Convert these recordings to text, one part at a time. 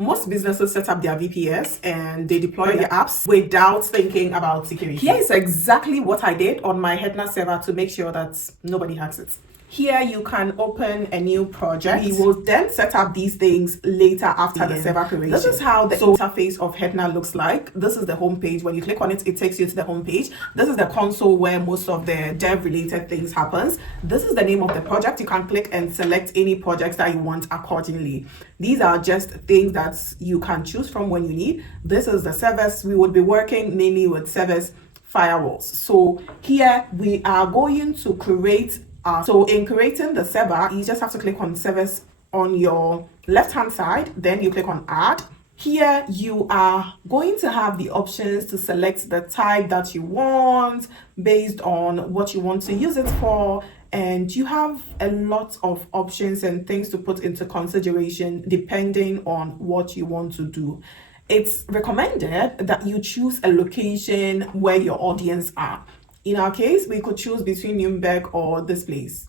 Most businesses set up their VPS and they deploy their apps without thinking about security. Here is exactly what I did on my Hetzner server to make sure that nobody hacks it. Here you can open a new project. We will then set up these things later after the server creation. This is how the interface of Hetzner looks like. This is the home page. When you click on it, it takes you to the home page. This is the console where most of the dev related things happens. This is the name of the project. You can click and select any projects that you want accordingly. These are just things that you can choose from when you need. This is the service. We would be working mainly with service firewalls. So here we are going to create so in creating the server, you just have to click on service on your left hand side, then you click on add. Here you are going to have the options to select the type that you want based on what you want to use it for, and you have a lot of options and things to put into consideration depending on what you want to do. It's recommended that you choose a location where your audience are. In our case, we could choose between Nuremberg or this place,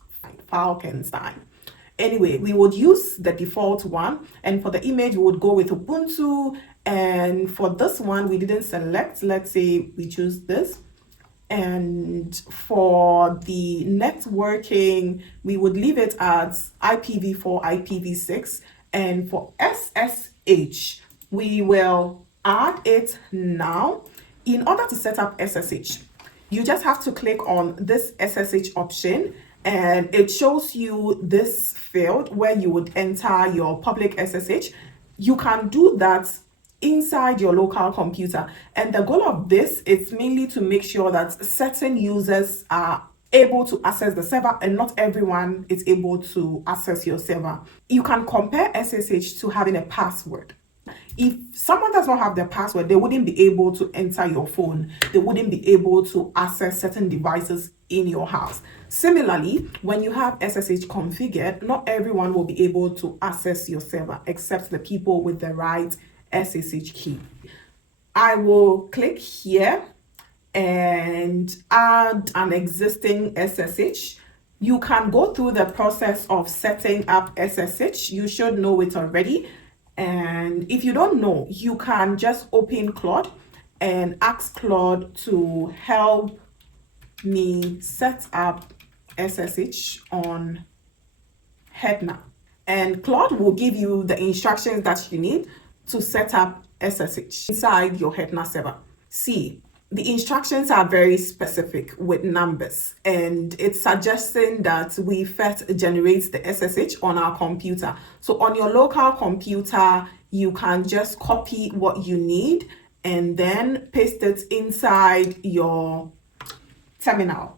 Falkenstein. Anyway, we would use the default one, and for the image, we would go with Ubuntu. And for this one, we didn't select. Let's say we choose this. And for the networking, we would leave it as IPv4, IPv6. And for SSH, we will add it now. In order to set up SSH, you just have to click on this SSH option and it shows you this field where you would enter your public SSH. You can do that inside your local computer. And the goal of this is mainly to make sure that certain users are able to access the server and not everyone is able to access your server. You can compare SSH to having a password. If someone does not have the password, they wouldn't be able to enter your phone. They wouldn't be able to access certain devices in your house. Similarly, when you have SSH configured, not everyone will be able to access your server except the people with the right SSH key. I will click here and add an existing SSH. You can go through the process of setting up SSH. You should know it already. And if you don't know, you can just open Cloud and ask Cloud to help me set up SSH on Hetzner. And Cloud will give you the instructions that you need to set up SSH inside your Hetzner server. See, the instructions are very specific with numbers, and it's suggesting that we first generate the SSH on our computer. So on your local computer, you can just copy what you need and then paste it inside your terminal.